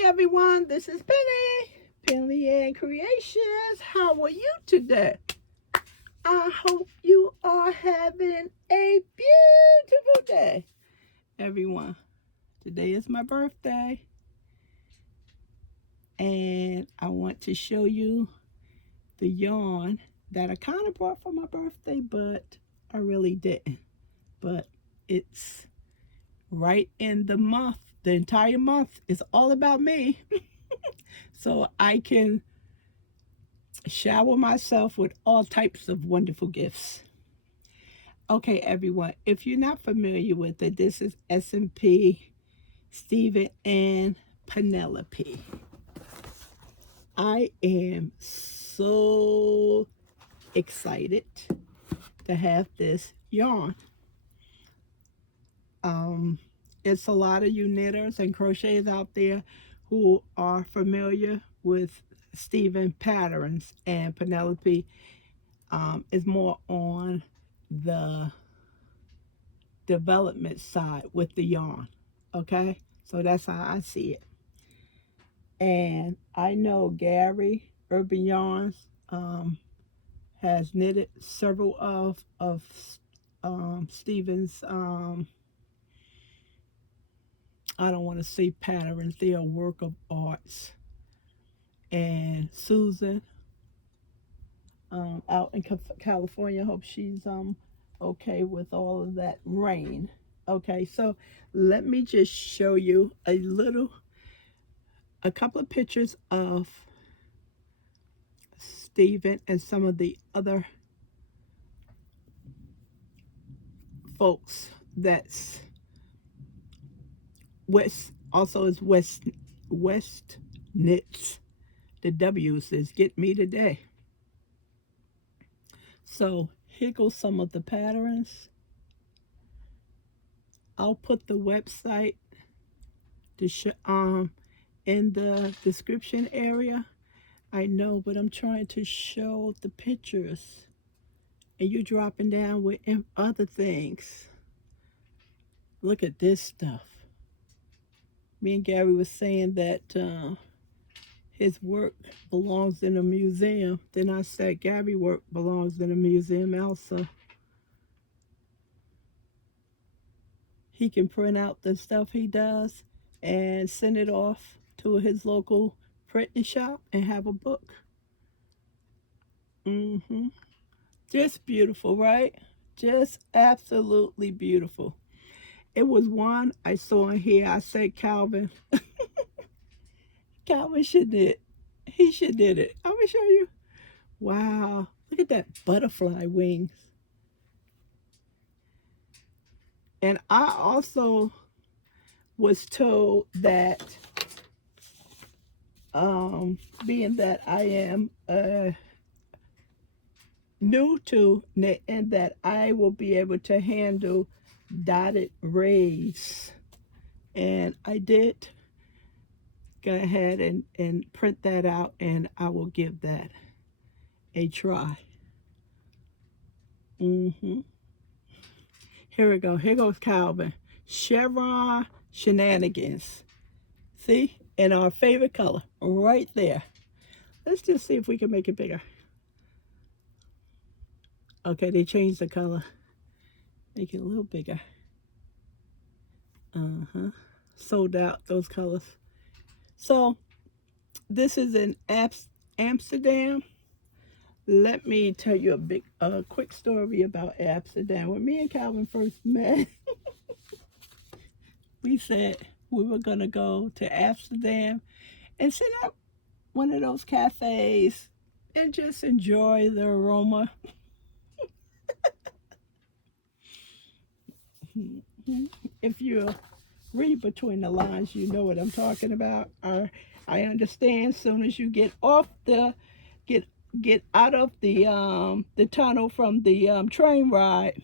Hi everyone, this is Penley-Ann Creations. How are you today? I hope you are having a beautiful day. Everyone, today is my birthday and I want to show you the yarn that I kind of brought for my birthday, but I really didn't. But it's right in the month. The entire month is all about me. So I can shower myself with all types of wonderful gifts. Okay, everyone, if you're not familiar with it, this is S&P, Stephen, and Penelope. I am so excited to have this yarn. It's a lot of you knitters and crocheters out there who are familiar with Stephen patterns, and Penelope is more on the development side with the yarn. Okay, so that's how I see it. And I know Gary Urban Yarns has knitted several of Stephen's I don't want to say patterns, they are work of arts. And Susan out in California, hope she's okay with all of that rain. Okay, so let me just show you a couple of pictures of Stephen and some of the other folks that's also is Westknits. The W says get me today. So here goes some of the patterns. I'll put the website to in the description area. I know, but I'm trying to show the pictures, and you're dropping down with other things. Look at this stuff. Me and Gary was saying that his work belongs in a museum. Then I said Gary's work belongs in a museum also. He can print out the stuff he does and send it off to his local printing shop and have a book. Just beautiful, right? Just absolutely beautiful. It was one I saw in here. I said Calvin. Calvin should did. He should did it. I'm gonna show you. Wow. Look at that butterfly wings. And I also was told that being that I am new to knit, and that I will be able to handle dotted rays. And I did go ahead and print that out, and I will give that a try. Here we go. Here goes Calvin. Chevron Shenanigans. See? In our favorite color. Right there. Let's just see if we can make it bigger. Okay, they changed the color. Make it a little bigger. Sold out those colors. So, this is in Amsterdam. Let me tell you a quick story about Amsterdam. When me and Calvin first met, we said we were gonna go to Amsterdam and sit at one of those cafes and just enjoy the aroma. If you read between the lines, you know what I'm talking about. I understand. As soon as you get off get out of the tunnel from the train ride,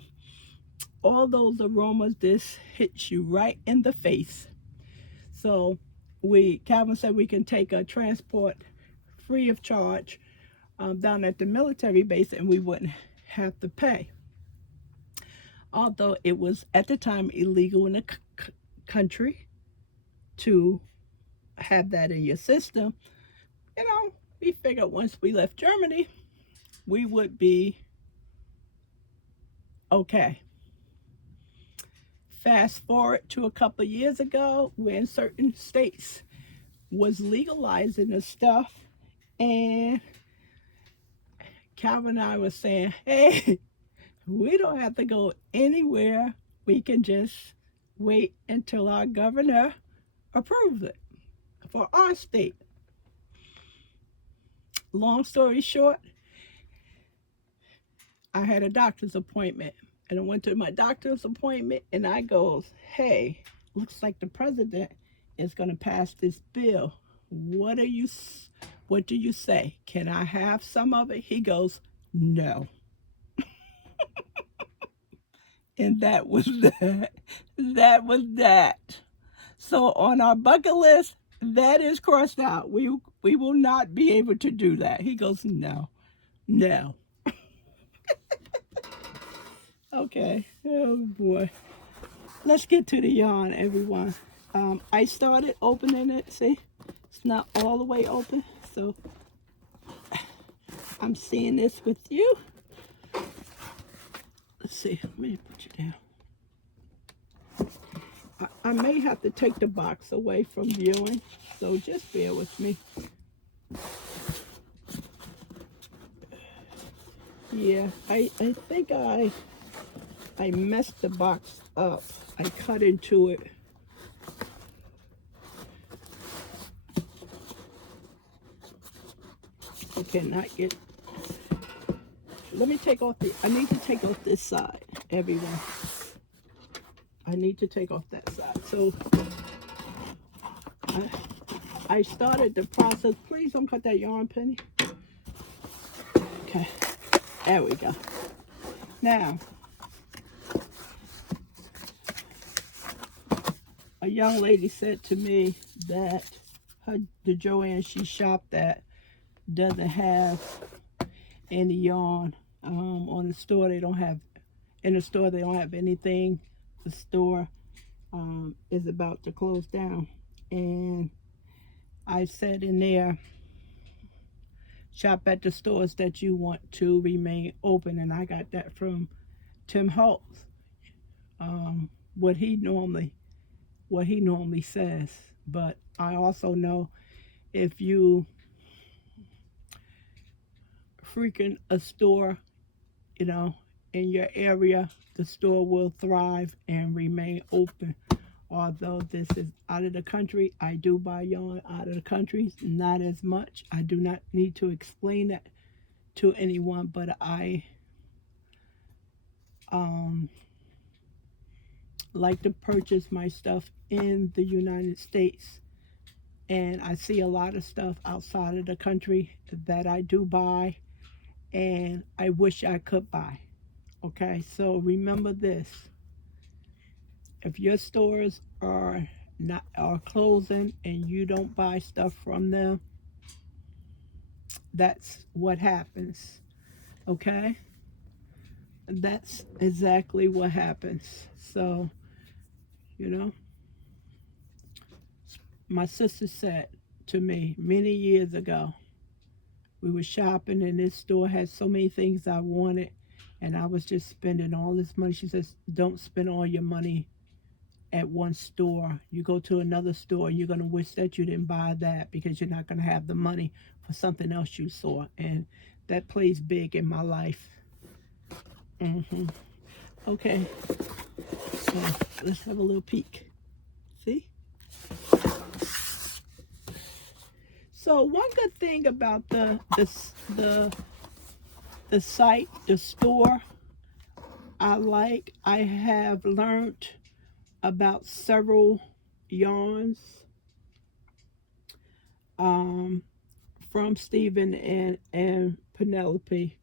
all those aromas just hit you right in the face. So Calvin said we can take a transport free of charge down at the military base, and we wouldn't have to pay. Although it was at the time illegal in the country to have that in your system, we figured once we left Germany, we would be okay. Fast forward to a couple of years ago when certain states was legalizing this stuff, and Calvin and I was saying, hey, we don't have to go anywhere. We can just wait until our governor approves it for our state. Long story short, I had a doctor's appointment, and I went to my doctor's appointment, and I goes, hey, looks like the president is going to pass this bill. What do you say? Can I have some of it? He goes, no. And that was that. That was that. So on our bucket list, that is crossed out. We will not be able to do that. He goes, no. Okay. Oh boy. Let's get to the yarn, everyone. I started opening it. See, it's not all the way open. So I'm seeing this with you. Let's see. Let me put you down. I may have to take the box away from viewing, so just bear with me. Yeah, I think I messed the box up. I cut into it. Okay, not get. Let me take off I need to take off this side, everyone. I need to take off that side. So I started the process. Please don't cut that yarn, Penny. Okay, there we go. Now, a young lady said to me that the Joann she shopped at doesn't have any yarn. On the store they don't have. In the store they don't have anything. The store is about to close down, and I said in there, shop at the stores that you want to remain open, and I got that from Tim Holtz. What he normally says, but I also know if you frequent a store, in your area, the store will thrive and remain open. Although this is out of the country, I do buy yarn out of the country, not as much. I do not need to explain that to anyone, but I like to purchase my stuff in the United States. And I see a lot of stuff outside of the country that I do buy and I wish I could buy. Okay, so remember this. If your stores are closing and you don't buy stuff from them, that's what happens. Okay? That's exactly what happens. So, my sister said to me many years ago, we were shopping and this store had so many things I wanted and I was just spending all this money. She says, don't spend all your money at one store. You go to another store and you're going to wish that you didn't buy that because you're not going to have the money for something else you saw. And that plays big in my life. Okay, so let's have a little peek. See? So one good thing about the site, the store, I have learned about several yarns from Stephen and Penelope.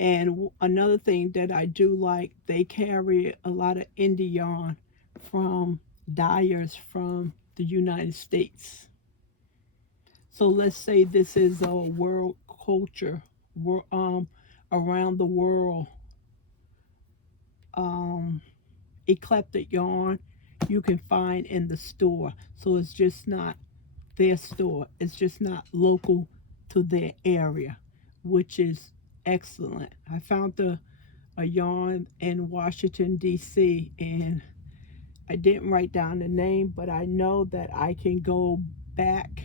And another thing that I do like, they carry a lot of indie yarn from dyers from the United States. So let's say this is a world culture, around the world, eclectic yarn you can find in the store. So it's just not their store. It's just not local to their area, which is excellent. I found a yarn in Washington, D.C., and I didn't write down the name, but I know that I can go back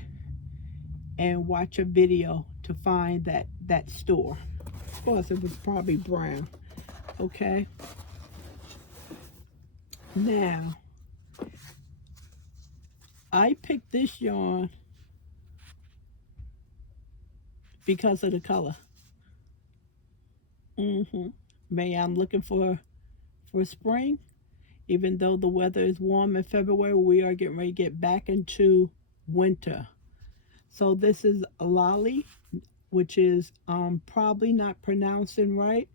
and watch a video to find that store. Of course, it was probably brown. Okay. Now, I picked this yarn because of the color. May I'm looking for spring. Even though the weather is warm in February, we are getting ready to get back into winter. So this is a lolly, which is probably not pronouncing right.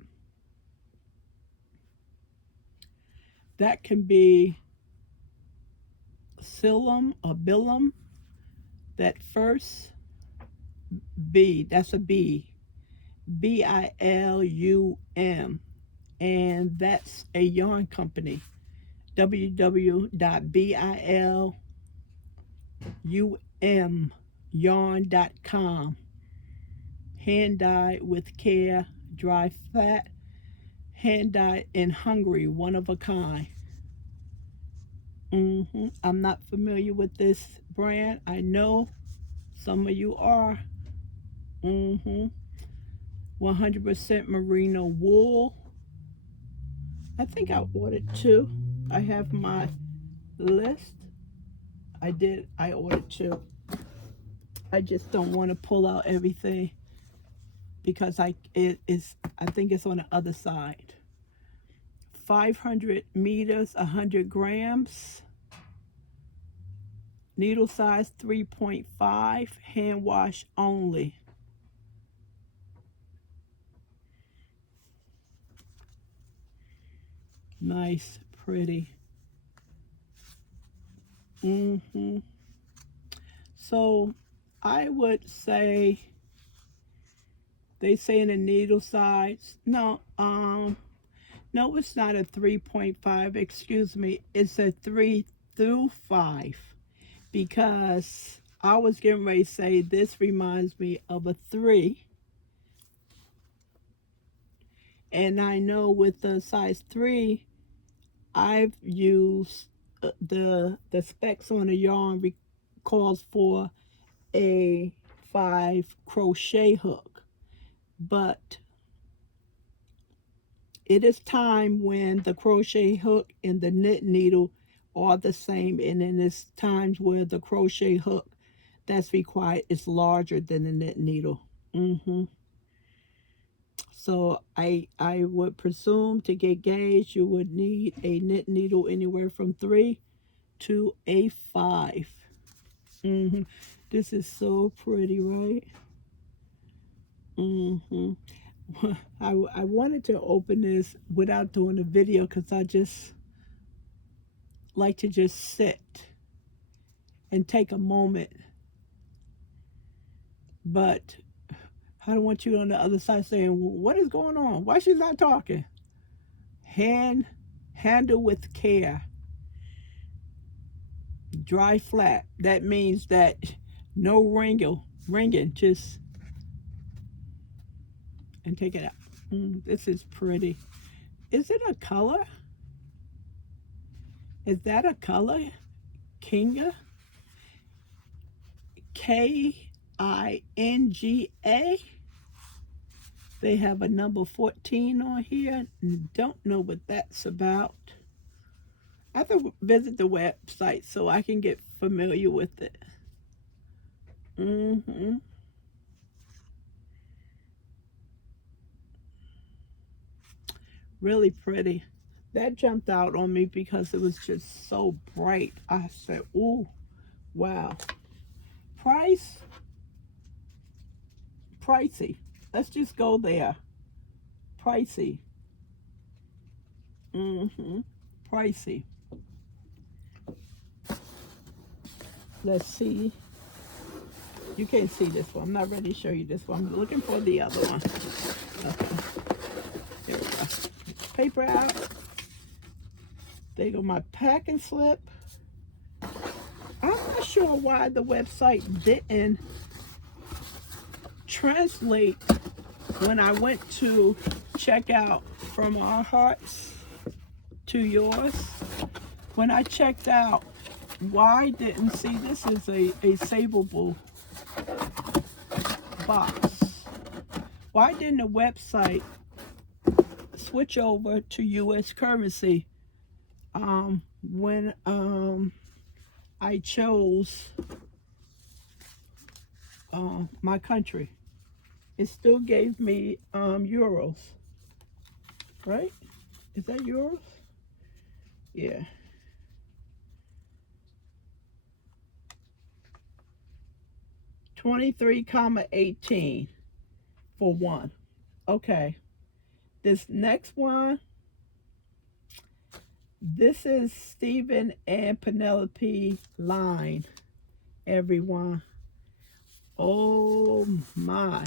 That can be Silum or Bilum. That first B, that's a B. B-I-L-U-M. And that's a yarn company. www.bilumyarn.com. Hand dyed with care, dry flat, hand dyed in Hungary, one of a kind. I'm not familiar with this brand. I know some of you are. 100% merino wool. I think I ordered 2. I have my list. I ordered 2. I just don't want to pull out everything because I think it's on the other side. 500 meters, 100 grams. Needle size 3.5, hand wash only. Nice, pretty. So I would say, they say in the needle size, no, it's not a 3.5, excuse me, it's a 3 through 5, because I was getting ready to say this reminds me of a 3, and I know with the size 3, I've used the specs on the yarn calls for a 5 crochet hook, but it is time when the crochet hook and the knit needle are the same, and then there's times where the crochet hook that's required is larger than the knit needle. So I would presume to get gauged, you would need a knit needle anywhere from 3 to a 5. This is so pretty, right? I wanted to open this without doing a video because I just like to just sit and take a moment. But I don't want you on the other side saying, what is going on? Why she's not talking? Handle with care. Dry flat. That means that no ringing, just, and take it out. This is pretty. Is it a color? Is that a color? Kinga? K-I-N-G-A? They have a number 14 on here. Don't know what that's about. I have to visit the website so I can get familiar with it. Really pretty. That jumped out on me because it was just so bright. I said, ooh, wow. Price? Pricey. Let's just go there. Pricey. Pricey. Let's see. You can't see this one. I'm not ready to show you this one. I'm looking for the other one. Okay. There we go. Paper out. There go my packing slip. I'm not sure why the website didn't translate when I went to check out From Our Hearts to Yours. When I checked out, why I didn't see this is a savable box. Why didn't the website switch over to US currency when I chose my country? It still gave me euros, right? Is that euros? Yeah. $23.18 for one. Okay. This next one, this is Stephen and Penelope line, everyone. Oh my,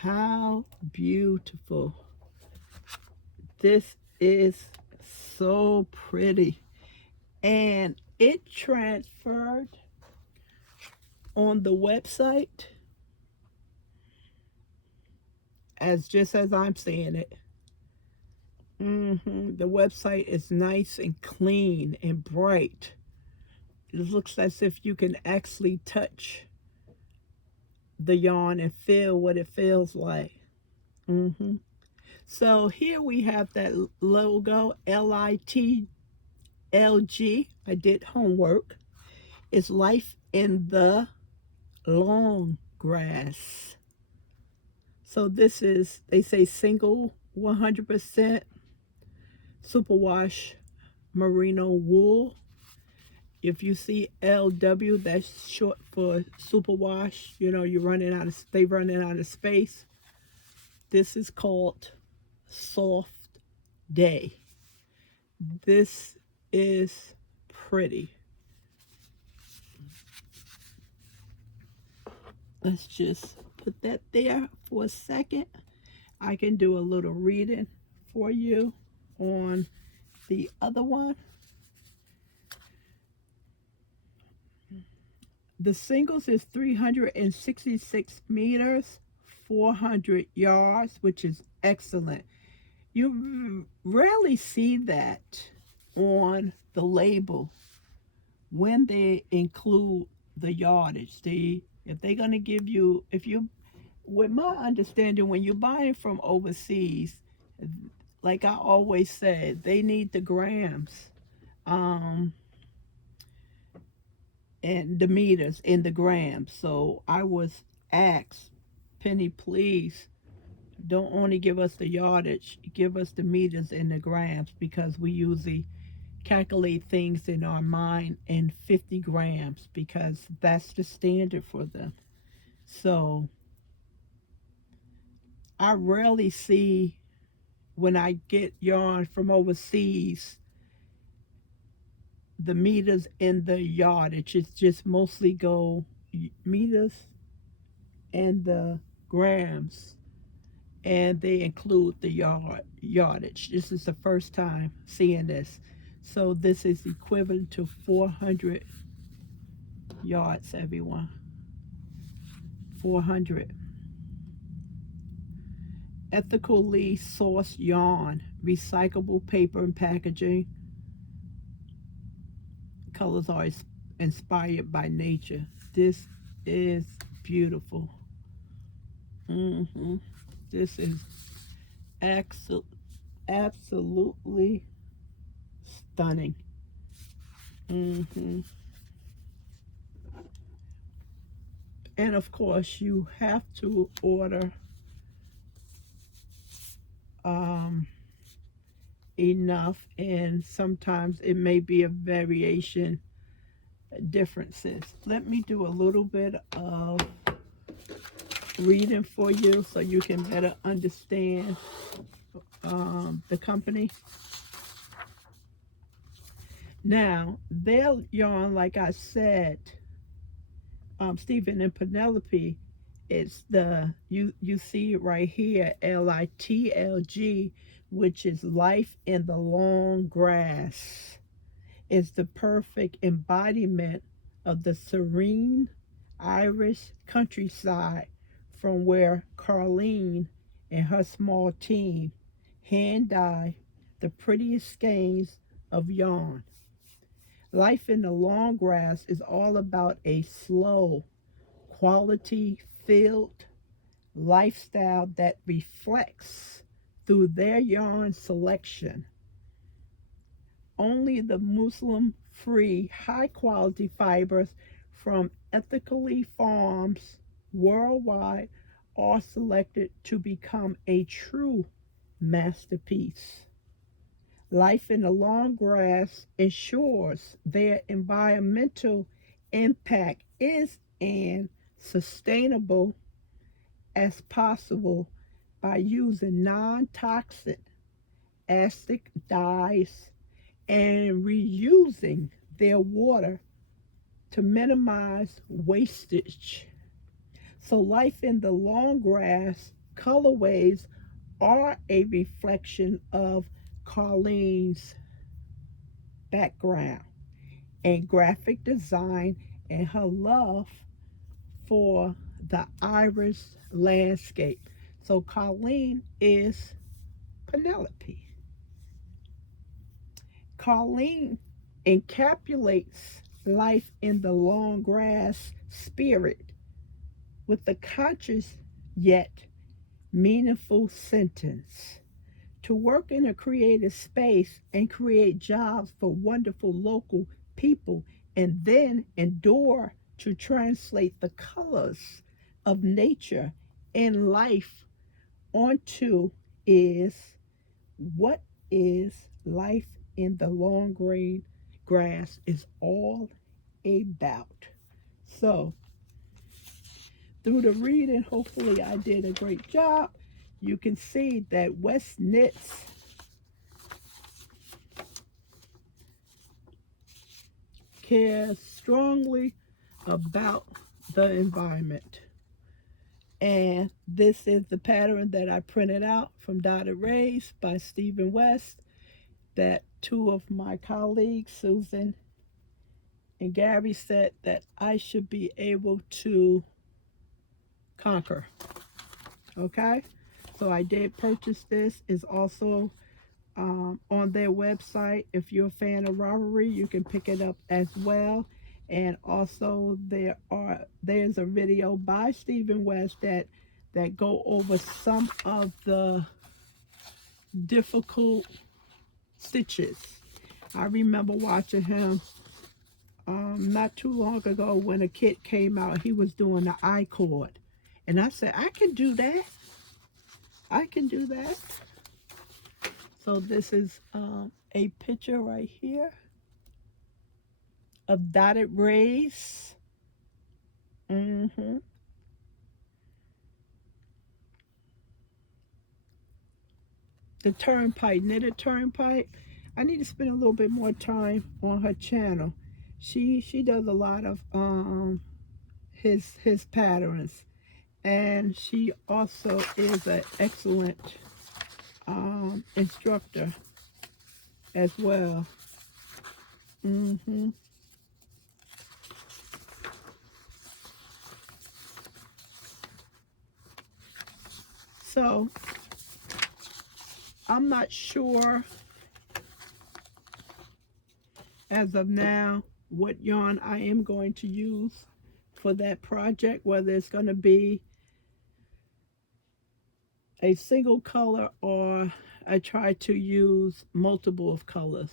how beautiful. This is so pretty. And it transferred on the website as just as I'm seeing it. The website is nice and clean and bright. It looks as if you can actually touch the yarn and feel what it feels like. So here we have that logo, LITLG. I did homework. It's life in the long grass. So this is, they say, single 100% superwash merino wool. If you see LW, that's short for superwash. You know, they running out of space. This is called Soft Day. This is pretty. Let's just put that there for a second. I can do a little reading for you on the other one. The singles is 366 meters, 400 yards, which is excellent. You rarely see that on the label when they include the yardage. If they're going to give you, with my understanding, when you're buying from overseas, like I always said, they need the grams and the meters in the grams. So I was asked, Penny, please don't only give us the yardage, give us the meters and the grams, because we usually calculate things in our mind in 50 grams because that's the standard for them. So I rarely see, when I get yarn from overseas, the meters and the yardage. It's just mostly go meters and the grams, and they include the yardage. This is the first time seeing this. So this is equivalent to 400 yards, everyone. 400. Ethically sourced yarn, recyclable paper and packaging. Colors are inspired by nature. This is beautiful. This is absolutely stunning. And of course, you have to order enough, and sometimes it may be a variation differences. Let me do a little bit of reading for you so you can better understand the company. Now, their yarn, like I said, Stephen and Penelope, it's you see it right here, LITLG, which is life in the long grass. It's the perfect embodiment of the serene Irish countryside from where Carleen and her small team hand dye the prettiest skeins of yarn. Life in the long grass is all about a slow, quality filled lifestyle that reflects through their yarn selection only the Muslim free, high quality fibers from ethically farms worldwide are selected to become a true masterpiece. Life in the long grass ensures their environmental impact is as sustainable as possible by using non toxic acetic dyes and reusing their water to minimize wastage. So, life in the long grass colorways are a reflection of Carlene's background in graphic design and her love for the Irish landscape. So, Carlene is Penelope. Carlene encapsulates life in the long grass spirit with the conscious yet meaningful sentence. To work in a creative space and create jobs for wonderful local people and then endure to translate the colors of nature and life onto is what is life in the long green grass is all about. So, through the reading, hopefully I did a great job. You can see that Westknits cares strongly about the environment. And this is the pattern that I printed out from Dotted Rays by Stephen West that two of my colleagues, Susan and Gary, said that I should be able to conquer. Okay? So I did purchase this. It's also on their website. If you're a fan of Ravelry, you can pick it up as well. And also there's a video by Stephen West that go over some of the difficult stitches. I remember watching him not too long ago when a kit came out. He was doing the I cord, and I said, I can do that. I can do that. So this is a picture right here of Dotted Rays. The Turnpike, Knitted Turnpike. I need to spend a little bit more time on her channel. She does a lot of his patterns, and she also is an excellent instructor as well. So I'm not sure as of now what yarn I am going to use for that project, whether it's going to be a single color or I try to use multiple of colors.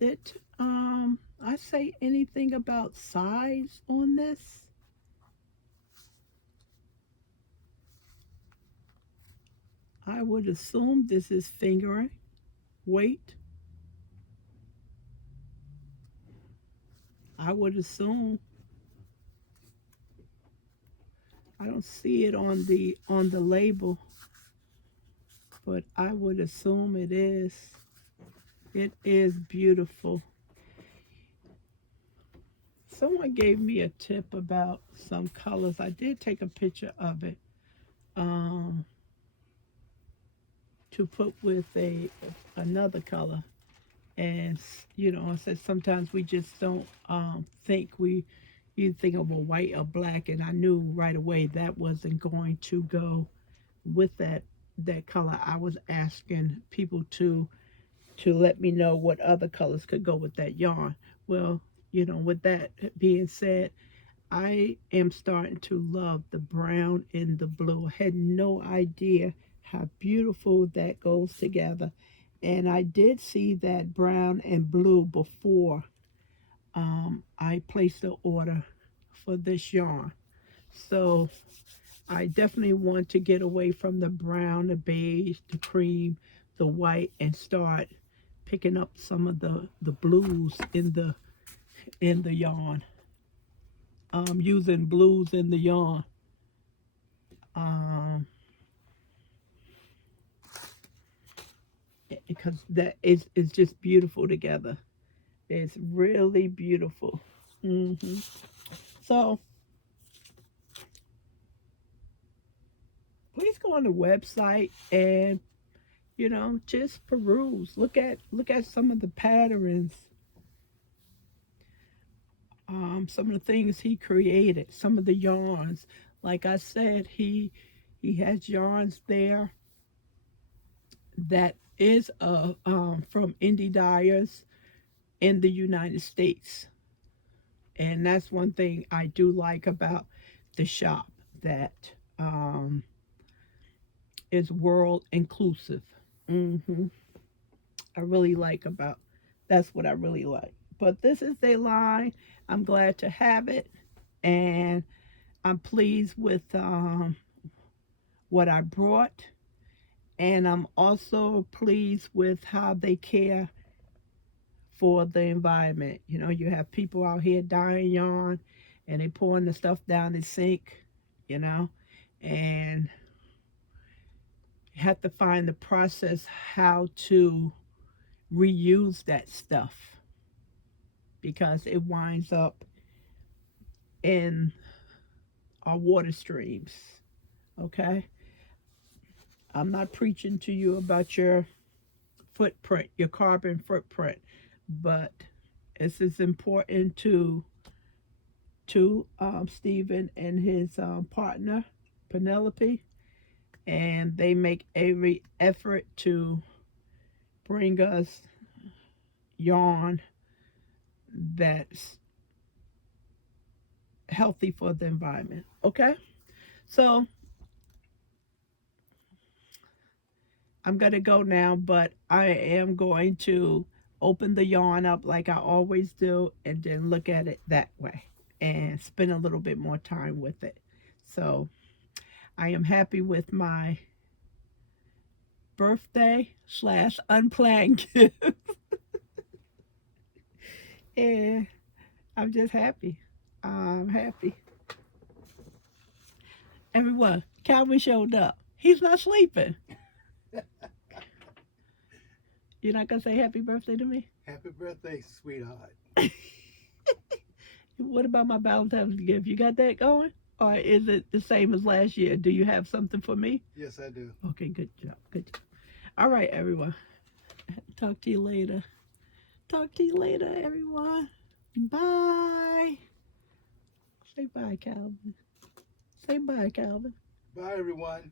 Did I say anything about size on this? I would assume this is fingering weight. I would assume. I don't see it on the label, but I would assume it is. It is beautiful. Someone gave me a tip about some colors. I did take a picture of it to put with another color, And you know, I said sometimes we just don't think you think of a white or black, and I knew right away that wasn't going to go with that color. I was asking people to let me know what other colors could go with that yarn. Well, you know, with that being said, I am starting to love the brown and the blue. I had no idea how beautiful that goes together. And I did see that brown and blue before I placed the order for this yarn. So I definitely want to get away from the brown, the beige, the cream, the white, and start picking up some of the blues in the yarn. Using blues in the yarn. Um, because that is just beautiful together. It's really beautiful. hmm So please go on the website and you know just peruse. Look at some of the patterns, some of the things he created, some of the yarns. Like I said, he has yarns there that is from indie dyers in the United States. And that's one thing I do like about the shop, that um, is world inclusive. hmm I really like about That's what I really like. But this is their line. I'm glad to have it, and I'm pleased with what I brought, and I'm also pleased with how they care for the environment. You know, you have people out here dyeing yarn and they pouring the stuff down the sink, you know, and you have to find the process how to reuse that stuff because it winds up in our water streams. Okay? I'm not preaching to you about your footprint, your carbon footprint, but it's as important to Stephen and his partner Penelope, and they make every effort to bring us yarn that's healthy for the environment. Okay, so I'm gonna go now, but I am going to open the yarn up like I always do, and then look at it that way and spend a little bit more time with it. So I am happy with my birthday slash unplanned gift. And I'm just happy. I'm happy. Everyone, Calvin showed up. He's not sleeping. You're not gonna say happy birthday to me? Happy birthday, sweetheart. What about my Valentine's gift? You got that going? Or is it the same as last year? Do you have something for me? Yes, I do. Okay, good job. Good job. All right, everyone. Talk to you later. Talk to you later, everyone. Bye. Say bye, Calvin. Say bye, Calvin. Bye, everyone.